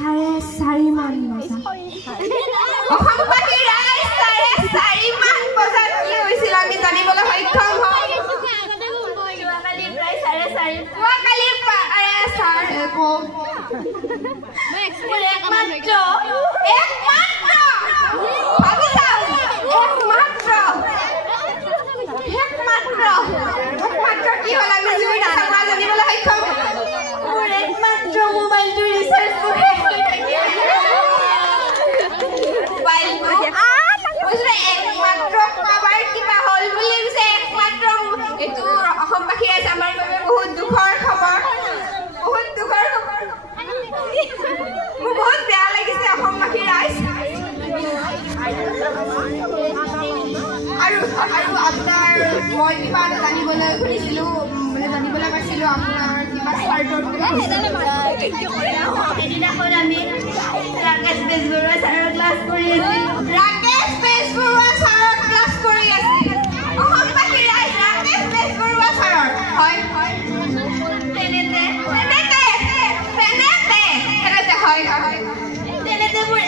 4:30 মান অসমবাসী ৰাইজ 4:30 মান বজাত কি হৈছিল আমি জানিবলৈ সক্ষম হওঁ যোৱাকালি প্ৰায় 4:30 যোৱাকালি কি হ'ল আমি জানিবলৈ সক্ষম একমাত্ৰ মোবাইলটো ৰিচাৰ্জ কৰি একমাত্ৰ কাবাৰ কিবা হ'ল বুলি কৈছে একমাত্ৰ এইটো অসমবাসী ৰাইজ আমাৰ বাবে বহুত দুখৰ খবৰ মোৰ বহুত বেয়া লাগিছে অসমবাসী ৰাইজ আৰু আপোনাৰ মই কিবা এটা জানিবলৈ খুজিছিলোঁ জানিবলৈ পাইছিলোঁ আপোনাৰ কিবা সেইদিনাখন আমি ৰাকেশ বেজবৰুৱা ছাৰৰ ক্লাছ কৰি আছিলোঁ অসমবাসী ৰাইজ ৰাকেশ বেজবৰুৱা ছাৰৰ হয় তেনেতে মোৰ